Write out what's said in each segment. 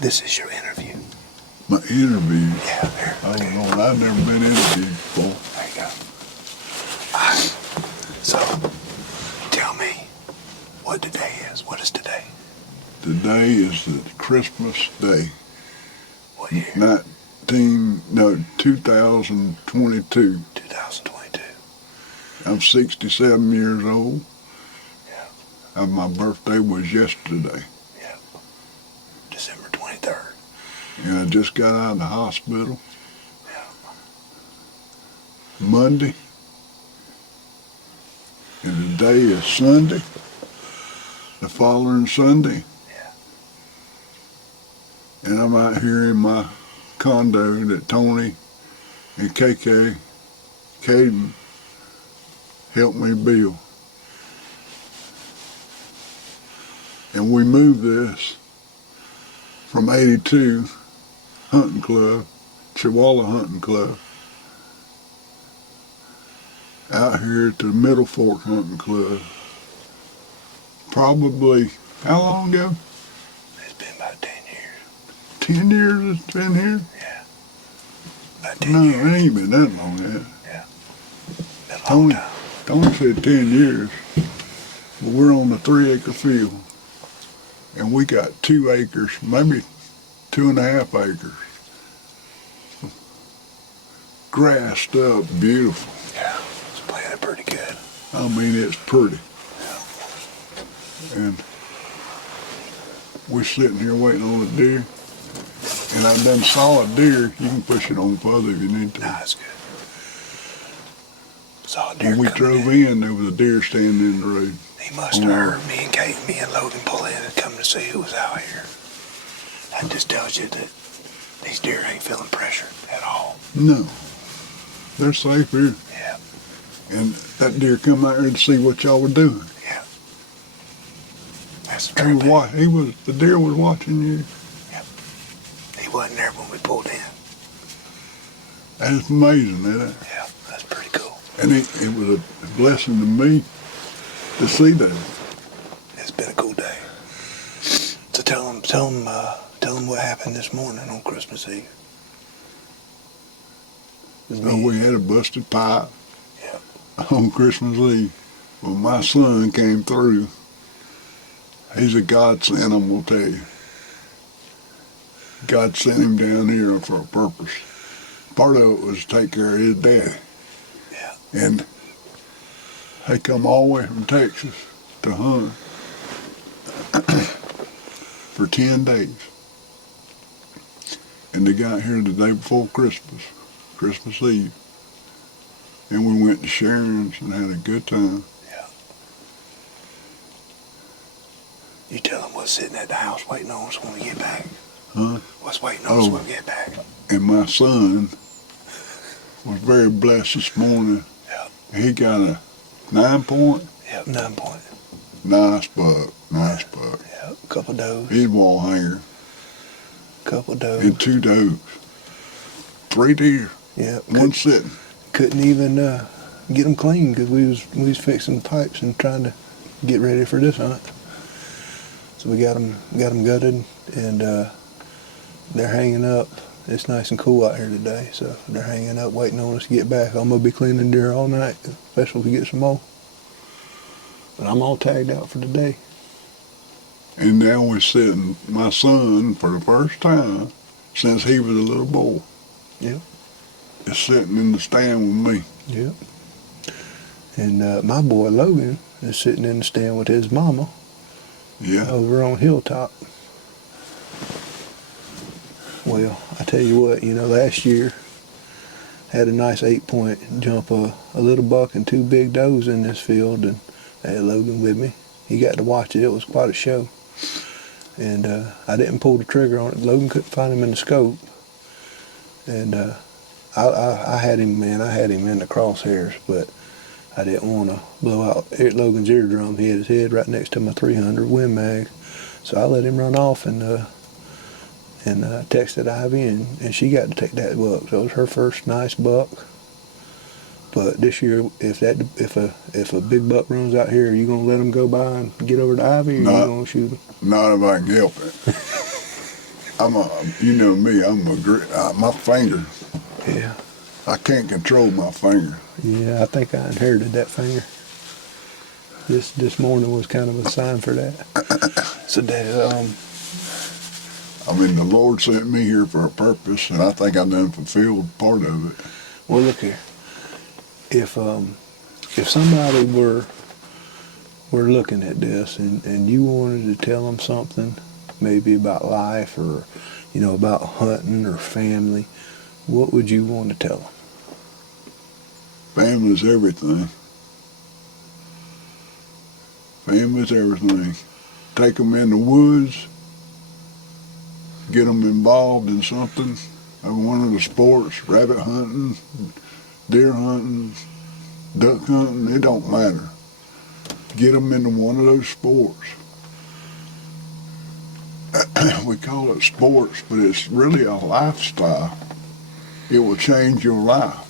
This is your interview. My interview? Yeah, here. Oh, Lord, I've never been interviewed before. There you go. All right. So, tell me what today is. What is today? Today is the Christmas Day. What year? 2022. 2022. I'm 67 years old. Yeah. And my birthday was yesterday. Yeah. December 23rd. And I just got out of the hospital Yeah. Monday. And today is Sunday. The following Sunday. Yeah. And I'm out here in my condo that Tony and KK, Caden, helped me build. And we moved this from 82 Hunting Club, Chihuahua Hunting Club, out here to the Middle Fork Hunting Club. Probably, how long ago? It's been about 10 years. 10 years it's been here? Yeah. About 10 No, years. it ain't been that long yet. Yeah. Been a long time. Tony said 10 years, but we're on a 3-acre field. And we got 2 acres, maybe 2.5 acres. Grassed up, beautiful. Yeah. It's planted pretty good. I mean, it's pretty. And we're sitting here waiting on a deer. And I've done saw a deer. You can push it on further if you need to. Nah, it's good. Saw a deer When we coming drove in, there was a deer standing in the road. He must have heard me and Kate, me and Logan pull in and come to see who was out here. That just tells you that these deer ain't feeling pressure at all. No, they're safe here. Yeah. And that deer come out here to see what y'all were doing. Yeah. That's the trip. The deer was watching you. Yep. He wasn't there when we pulled in. That's amazing, isn't it? Yeah, that's pretty cool. And it was a blessing to me to see that. It's been a cool day. So tell them what happened this morning on Christmas Eve. We had a busted pipe Yeah. on Christmas Eve. Well, my son came through. He's a godsend, I'm going to tell you. God sent him down here for a purpose. Part of it was to take care of his daddy. Yeah. And they come all the way from Texas to hunt for 10 days. And they got here the day before Christmas Eve. And we went to Sharon's and had a good time. Yeah. You tell them what's sitting at the house waiting on us when we get back. Huh? What's waiting on us when we get back. And my son was very blessed this morning. Yeah. He got a 9-point. Yep, 9 point. Nice buck. Nice buck. Yep, couple does. He's wall hanger. Couple does. And 2 does. 3 deer. Yeah. One sitting. Couldn't even get them clean because we was fixing pipes and trying to get ready for this hunt. So we got them gutted and they're hanging up. It's nice and cool out here today, so they're hanging up waiting on us to get back. I'm gonna be cleaning deer all night, especially if we get some more. But I'm all tagged out for today. And now we're sitting, my son, for the first time since he was a little boy. Yep. Is sitting in the stand with me. Yep. And my boy Logan is sitting in the stand with his mama. Yeah. Over on Hilltop. Well, I tell you what, last year had a nice 8-point jump, a little buck and 2 big does in this field, and I had Logan with me. He got to watch it. It was quite a show. And I didn't pull the trigger on it. Logan couldn't find him in the scope. And I had him, man. I had him in the crosshairs, but I didn't want to blow out Logan's eardrum. He had his head right next to my 300 Win Mag. So I let him run off and texted Ivy, and she got to take that buck. So it was her first nice buck. But this year, if a big buck runs out here, are you gonna let him go by and get over to Ivy, or are you gonna shoot him? Not if I can help it. You know me, my finger, Yeah. I can't control my finger. Yeah, I think I inherited that finger. This morning was kind of a sign for that. So, Dad, The Lord sent me here for a purpose, and I think I done fulfilled part of it. well, look here. If somebody were looking at this and you wanted to tell them something, maybe about life or, about hunting or family, what would you want to tell them? Family's everything. Family's everything. Take them in the woods, get them involved in something, one of the sports, rabbit hunting, deer hunting, duck hunting, it don't matter. Get them into one of those sports. We call it sports, but it's really a lifestyle. It will change your life.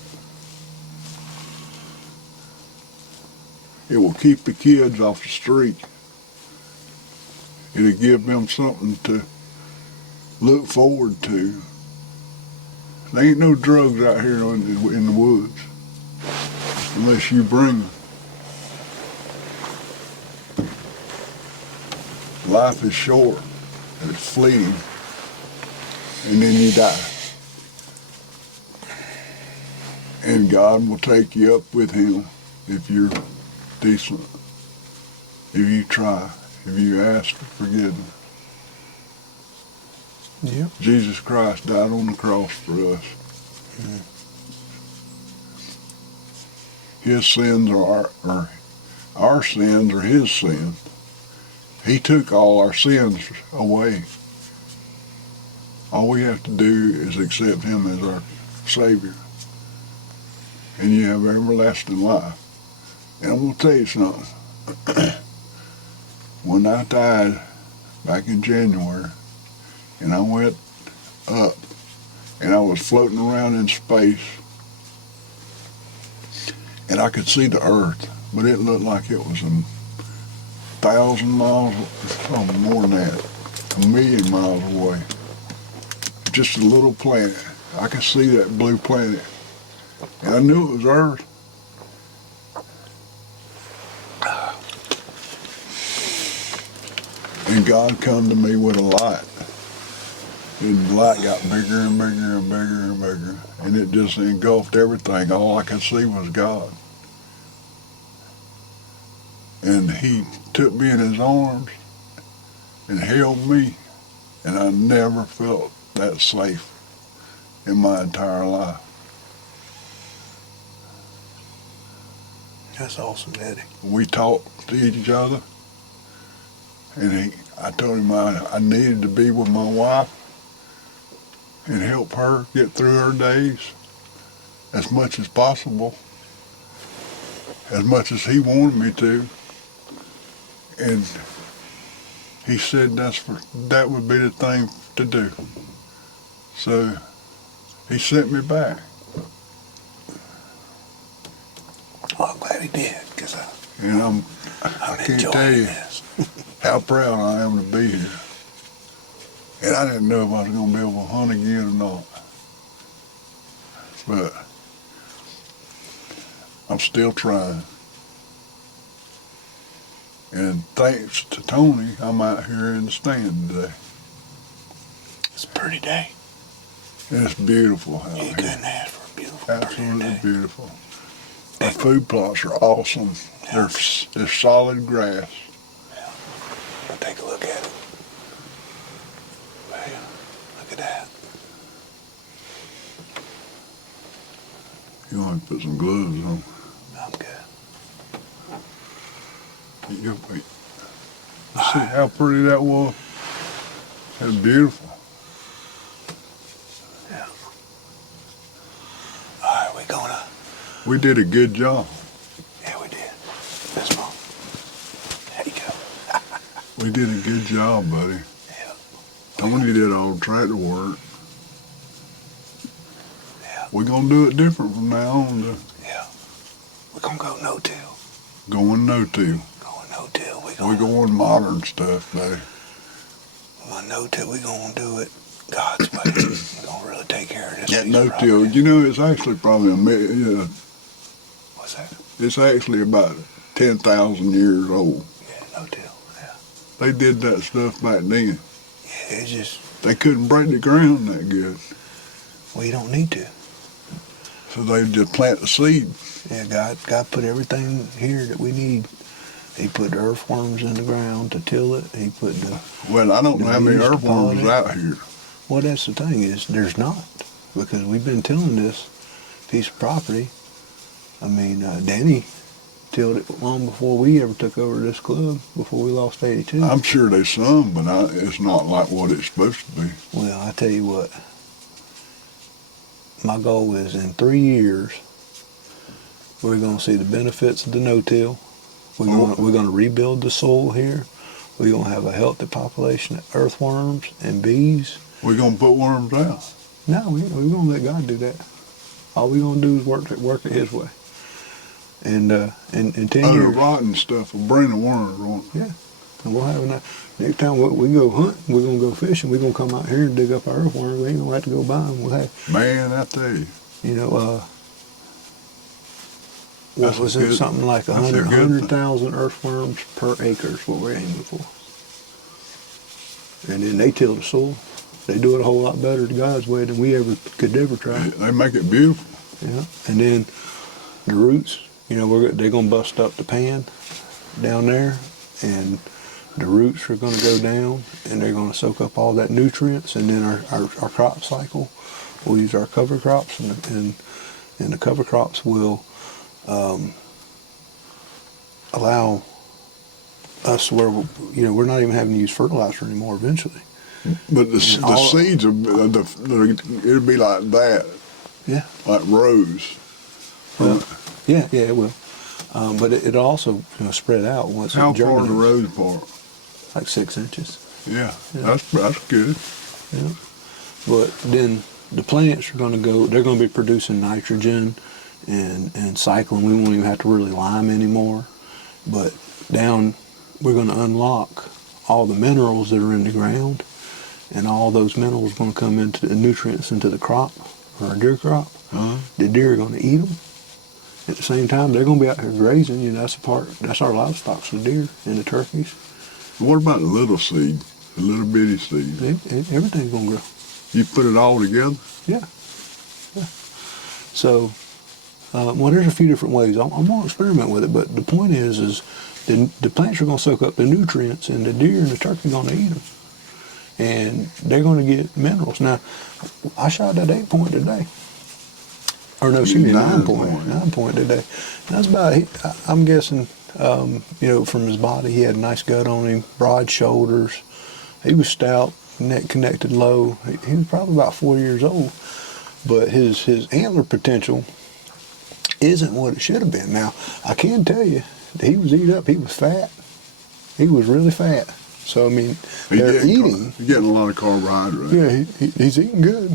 It will keep the kids off the street. It'll give them something to look forward to. There ain't no drugs out here in the woods unless you bring them. Life is short and it's fleeting, and then you die. And God will take you up with Him if you're decent, if you try, if you ask for forgiveness. Yeah. Jesus Christ died on the cross for us. Mm-hmm. His sins are our sins are His sins. He took all our sins away. All we have to do is accept Him as our Savior. And you have everlasting life. And I'm going to tell you something. When I died back in January, and I went up, and I was floating around in space, and I could see the Earth, but it looked like it was 1,000 miles, oh, more than that, 1,000,000 miles away. Just a little planet. I could see that blue planet, and I knew it was Earth. And God come to me with a light. And the light got bigger and bigger and bigger and bigger. And it just engulfed everything. All I could see was God. And He took me in His arms and held me. And I never felt that safe in my entire life. That's awesome, Daddy. We talked to each other. And I told him I needed to be with my wife and help her get through her days as much as possible, as much as he wanted me to. And he said that would be the thing to do. So he sent me back. Well, I'm glad he did, because And I can't tell you how proud I am to be here. And I didn't know if I was going to be able to hunt again or not. But I'm still trying. And thanks to Tony, I'm out here in the stand today. It's a pretty day. And it's beautiful out You here. couldn't ask for a beautiful, Absolutely pretty day. beautiful. The food plots are awesome. Yeah. They're solid grass. Yeah. I'll take a look at it. Well, look at that. You want to put some gloves on. I'm good. You see how pretty that was? That's beautiful. Yeah. All right, We did a good job. Yeah, we did. That's Mom. There you go. We did a good job, buddy. Yeah. Tony did all the tractor work. Yeah. We're going to do it different from now on. Yeah. We're going to go no-till. Going no-till. Going no-till. We're going modern stuff, buddy. No-till. We're going to do it God's way. We're gonna really take care of this. That piece of no-till, property. you know, it's actually probably What's that? it's actually about 10,000 years old. Yeah, no-till. Yeah. They did that stuff back then. Yeah, it's just They couldn't break the ground that good, well, you don't need to. so they just plant the seed. Yeah, God put everything here that we need. He put the earthworms in the ground to till it. He put the Well, I don't know how many bees to earthworms pollinate. out here. Well, that's the thing is there's not, because we've been tilling this piece of property. I mean, Danny tilled it long before we ever took over this club, before we lost 82. I'm sure there's some, but it's not like what it's supposed to be. Well, I tell you what, my goal is in 3 years, we're going to see the benefits of the no-till. We're going to rebuild the soil here. We're going to have a healthy population of earthworms and bees. We're going to put worms out. No, we're going to let God do that. All we're going to do is work it His way. And in 10 Other years, rotten stuff will bring the worms, won't it? yeah, and we'll have enough. Next time we go hunt, we're going to go fishing, we're going to come out here and dig up our earthworms. We ain't going to have to go buy them. We'll have, Man, I tell you. you know, what That's was a it? good- Something like that's a good thing. 100,000 earthworms per acre is what we're aiming for. And then they till the soil. They do it a whole lot better the God's way than we could ever try. They make it beautiful. Yeah, and then the roots, you know, they're going to bust up the pan down there, and the roots are going to go down, and they're going to soak up all that nutrients, and then our crop cycle, we'll use our cover crops, and the cover crops will allow us where, you know, we're not even having to use fertilizer anymore eventually. But the seeds, it'll be like that. Yeah. Like rows. Well, yeah, it will. But it'll also, you know, spread out once How it far are the germinates. rows apart? Like 6 inches. Yeah, Yeah. that's good. Yeah. But then the plants are going to go, they're going to be producing nitrogen and cycling. We won't even have to really lime anymore. But down, we're going to unlock all the minerals that are in the ground, and all those minerals are going to come into the nutrients into the crop, or our deer crop. Uh-huh. The deer are going to eat them. At the same time, they're going to be out here grazing. You know, that's our livestock, the deer and the turkeys. What about the little seed, the little bitty seed? Everything's going to grow. You put it all together? Yeah. So, well, there's a few different ways. I'm going to experiment with it, but the point is the plants are going to soak up the nutrients, and the deer and the turkey are going to eat them. And they're going to get minerals. Now, I shot that 8-point today. Or no, excuse me, 9-point. 9-point today. That's about, I'm guessing, you know, from his body, he had a nice gut on him, broad shoulders. He was stout, neck connected low. He was probably about 4 years old. But his antler potential isn't what it should have been. Now, I can tell you, he was eat up. He was fat. He was really fat. So, I mean, they're eating. He's getting a lot of carbohydrates. Yeah, he's eating good.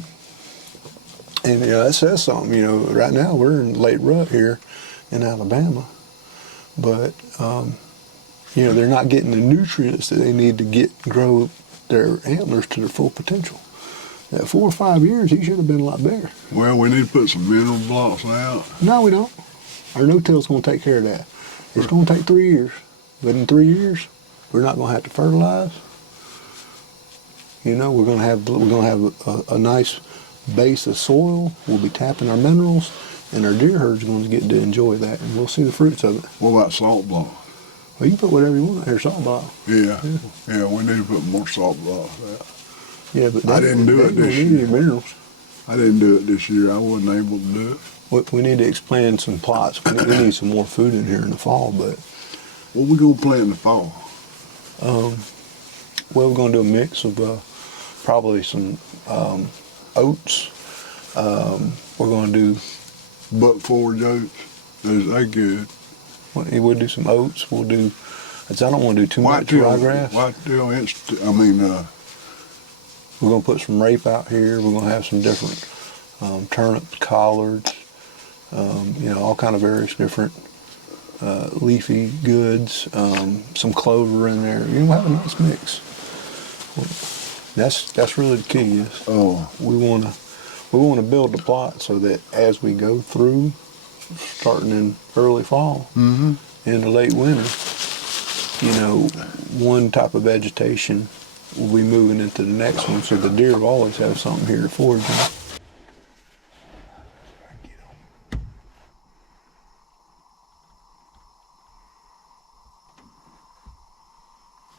And, you know, that says something. You know, right now we're in late rut here in Alabama. But, you know, they're not getting the nutrients that they need to grow their antlers to their full potential. At 4 or 5 years, he should have been a lot bigger. Well, we need to put some mineral blocks out. No, we don't. Our no-till's going to take care of that. It's going to take 3 years. But in 3 years, we're not going to have to fertilize. You know, we're going to have a nice base of soil. We'll be tapping our minerals, and our deer herd's going to get to enjoy that, and we'll see the fruits of it. What about salt blocks? Well, you can put whatever you want out here, salt block. Yeah, we need to put more salt blocks out. Yeah, but I didn't do it this year. Minerals. I didn't do it this year. I wasn't able to do it. We need to expand some plots. We need some more food in here in the fall, but What we gonna plant in the fall? well, we're going to do a mix of probably some oats. We're going to do. Buck forage oats. They good. We'll do some oats. We'll do. I don't want to do too much ryegrass. Whitetail. We're going to put some rape out here. We're going to have some different turnips, collards, you know, all kind of various different leafy goods. Some clover in there. You know, we'll have a nice mix. That's really the key. Is Oh, we wanna build the plot so that as we go through, starting in early fall, into late winter, you know, one type of vegetation will be moving into the next one, so the deer will always have something here to forage on.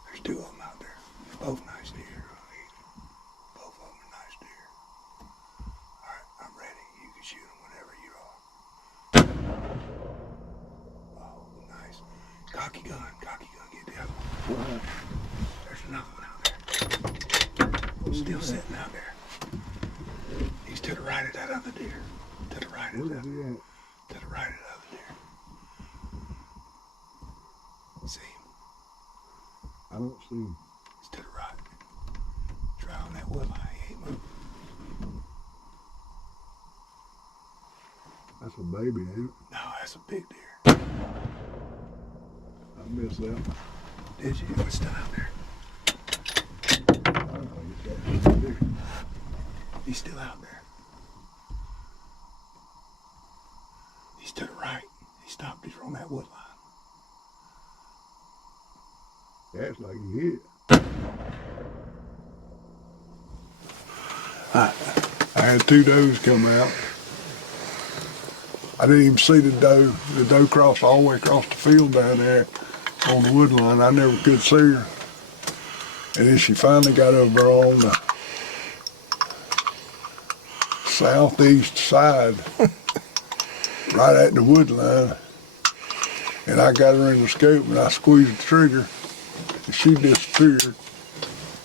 There's two of them out there. They're both nice deer. Both of them are nice deer. All right, I'm ready. You can shoot them whenever you are. Oh, nice. Cocky gun, get the other one. There's another one out there. Still sitting out there. He's to the right of that other deer. To the right of that. To the right of the other deer. See him? I don't see him. He's to the right. Try on that wood line. He ain't moving. That's a baby, ain't it? No, that's a big deer. I missed that one. Did you? It's still out there. He's still out there. He's to the right. He stopped. He's on that wood line. That's like he hit. I had two does come out. I didn't even see the doe. The doe crossed all the way across the field down there on the wood line. I never could see her. And then she finally got over on the southeast side, right at the wood line. And I got her in the scope and I squeezed the trigger and she disappeared.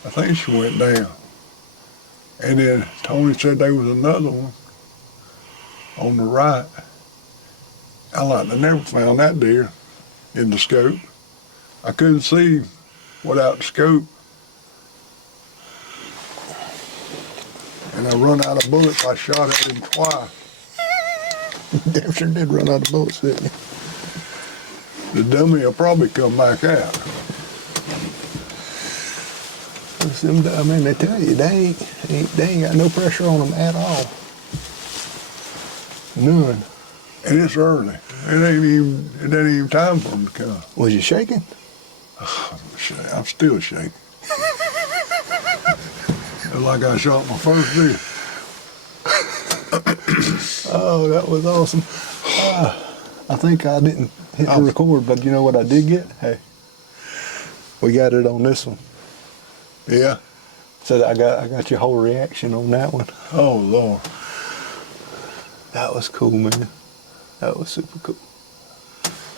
I think she went down. And then Tony said there was another one on the right. I never found that deer in the scope. I couldn't see without the scope. And I run out of bullets. I shot at him twice. Damn sure did run out of bullets, didn't you? The dummy will probably come back out. I mean, they tell you they ain't got no pressure on them at all. None. And it's early. It ain't even time for them to come. Was you shaking? I'm still shaking. It's like I shot my first deer. Oh, that was awesome. I think I didn't hit the record, but you know what I did get? Hey, we got it on this one. Yeah. So I got your whole reaction on that one. Oh, Lord. That was cool, man. That was super cool.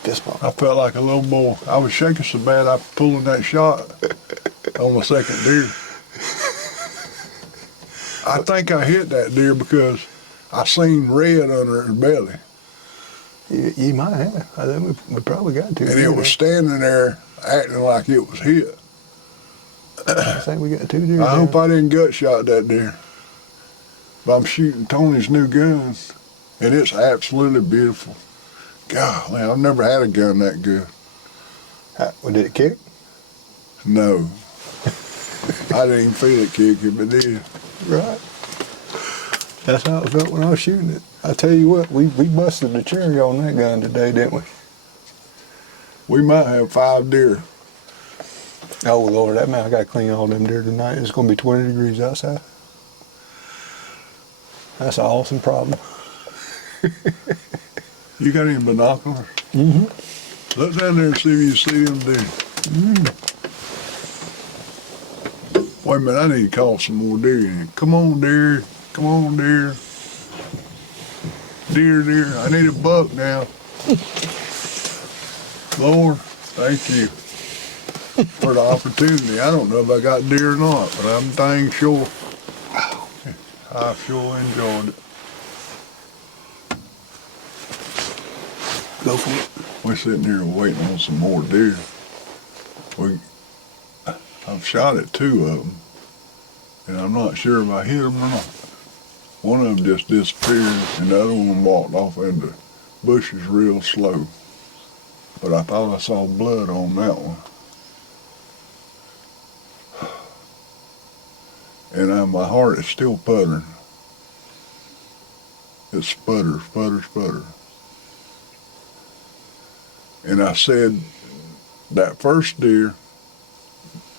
Fist bump. I felt like a little boy. I was shaking so bad I was pulling that shot on the second deer. I think I hit that deer because I seen red under his belly. You might have. I think we probably got to. And it was standing there acting like it was hit. I think we got two deer. I hope I didn't gut shot that deer. But I'm shooting Tony's new gun, and it's absolutely beautiful. Golly, I've never had a gun that good. Did it kick? No. I didn't even feel it kicking, but it did. Right. That's how it felt when I was shooting it. I tell you what, we busted the cherry on that gun today, didn't we? We might have 5 deer. Oh, Lord, that man, I got to clean all them deer tonight. It's going to be 20 degrees outside. That's an awesome problem. You got any binoculars? Mm-hmm. Look down there and see if you see them deer. Wait a minute, I need to call some more deer in. Come on, deer. Come on, deer. Deer. I need a buck now. Lord, thank you for the opportunity. I don't know if I got deer or not, but I'm dang sure. I sure enjoyed it. Go for it. We're sitting here waiting on some more deer. I've shot at 2 of them, and I'm not sure if I hit them or not. One of them just disappeared, and the other one walked off into bushes real slow. But I thought I saw blood on that one. and my heart is still puttering. It sputters, sputters, sputters. And I said, that first deer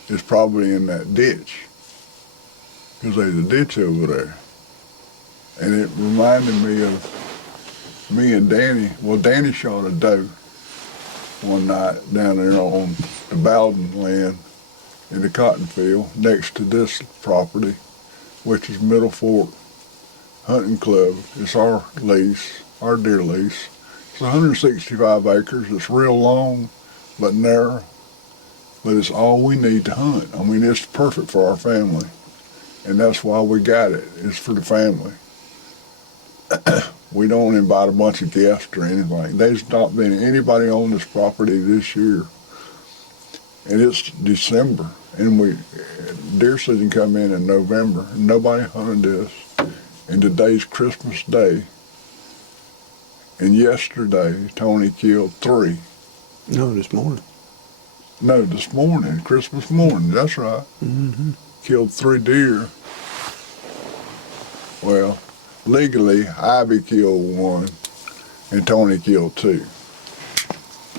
is probably in that ditch, because there's a ditch over there. And it reminded me of me and Danny. Well, Danny shot a doe one night down there on the Bowden land in the cotton field next to this property, which is Middle Fork Hunting Club. It's our lease, our deer lease. It's 165 acres. It's real long but narrow, but it's all we need to hunt. I mean, it's perfect for our family, and that's why we got it. It's for the family. We don't invite a bunch of guests or anything. There's not been anybody on this property this year, and it's December, and deer season come in November, and nobody hunted this. And today's Christmas Day, and yesterday Tony killed 3. No, this morning. No, this morning, Christmas morning, that's right. Mm-hmm. Killed 3 deer. Well, legally, Ivy killed 1 and Tony killed 2.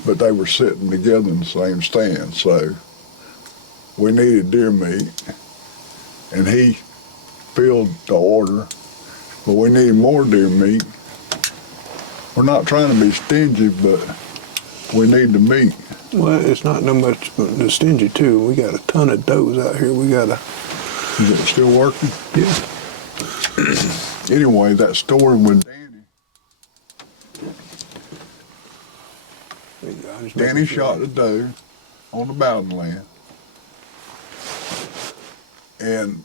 But they were sitting together in the same stand, so we needed deer meat, and he filled the order, but we needed more deer meat. We're not trying to be stingy, but we need the meat. Well, it's not no much the stingy too. We got a ton of does out here. We got a. Is it still working? Yeah. Anyway, that story with Danny shot the doe on the Bowden land, and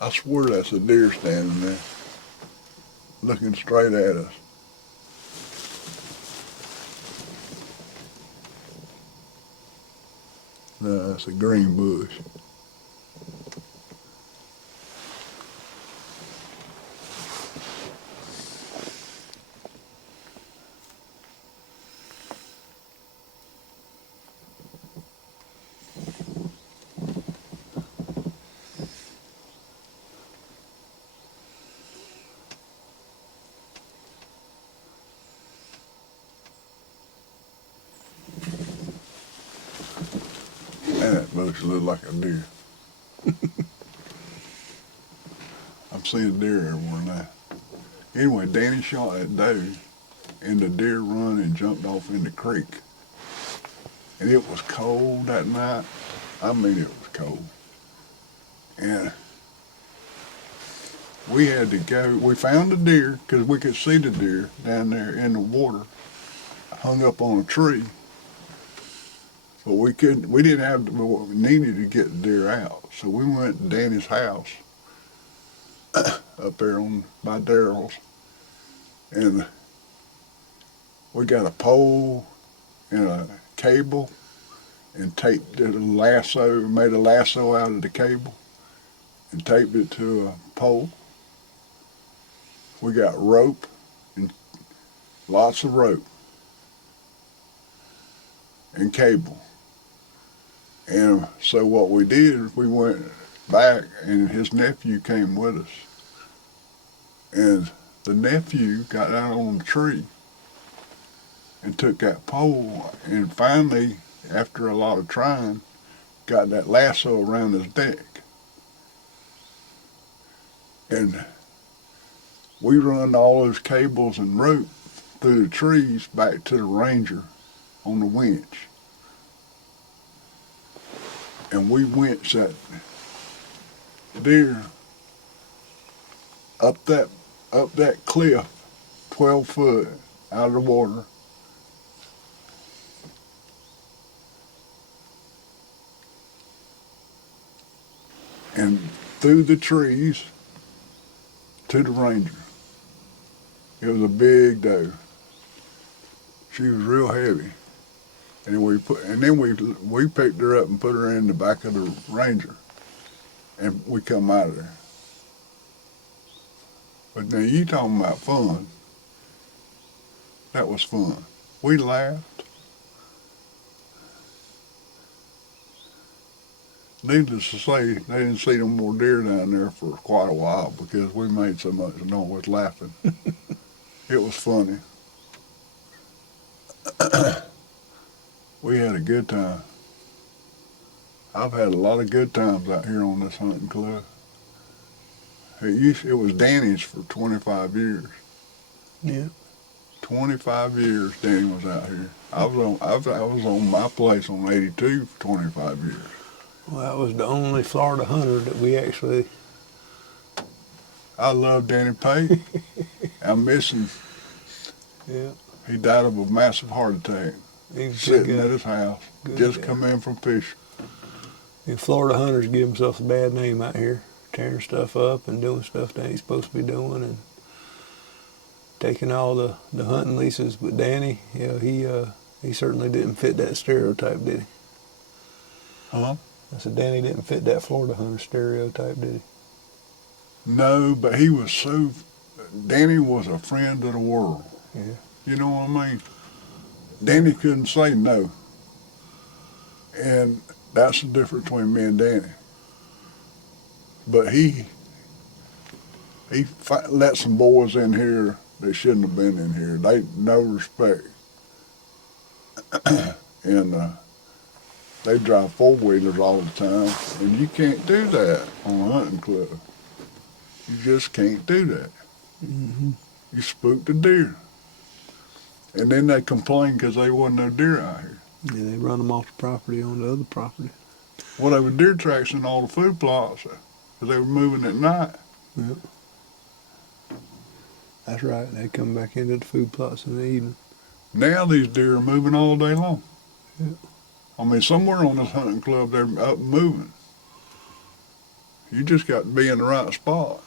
I swear that's a deer standing there, looking straight at us. No, that's a green bush. Man, that bush looks like a deer. I'm seeing deer everywhere now. Anyway, Danny shot that doe, and the deer run and jumped off in the creek. And it was cold that night. I mean, it was cold. And we had to go. We found the deer because we could see the deer down there in the water, hung up on a tree. But we didn't have, we needed to get the deer out. So we went to Danny's house up there by Daryl's, and we got a pole and a cable and taped it made a lasso out of the cable and taped it to a pole. We got rope, and lots of rope and cable. And so what we did, we went back, and his nephew came with us. And the nephew got out on the tree and took that pole, and finally, after a lot of trying, got that lasso around his neck. And we run all those cables and rope through the trees back to the ranger on the winch. And we winched that deer up that cliff, 12 foot out of the water. And through the trees to the ranger. It was a big doe. She was real heavy. And then we picked her up and put her in the back of the Ranger, and we come out of there. But now you talking about fun? That was fun. We laughed. needless to say, they didn't see no more deer down there for quite a while because we made so much noise laughing. It was funny. We had a good time. I've had a lot of good times out here on this hunting club. It was Danny's for 25 years. Yeah. 25 years Danny was out here. I was on my place on 82 for 25 years. Well, that was the only Florida hunter that we actually. I love Danny Pate. I miss him. Yeah. He died of a massive heart attack He's sitting at his house. Good Just guy. come in from fishing. And Florida hunters give themselves a bad name out here, tearing stuff up and doing stuff they ain't supposed to be doing and taking all the hunting leases. But Danny, he certainly didn't fit that stereotype, did he? Huh? I said Danny didn't fit that Florida hunter stereotype, did he? No, but he was so. Danny was a friend of the world. Yeah. You know what I mean? Danny couldn't say no. And that's the difference between me and Danny. But he let some boys in here that shouldn't have been in here. They no respect. And they drive four-wheelers all the time, and you can't do that on a hunting club. You just can't do that. Mm-hmm. You spook the deer. And then they complain because there wasn't no deer out here. Yeah, they run them off the property onto other property. Well, there were deer tracks in all the food plots because they were moving at night. Yeah. That's right. They come back into the food plots in the evening. Now these deer are moving all day long. Yeah. I mean, somewhere on this hunting club they're up moving. You just got to be in the right spot.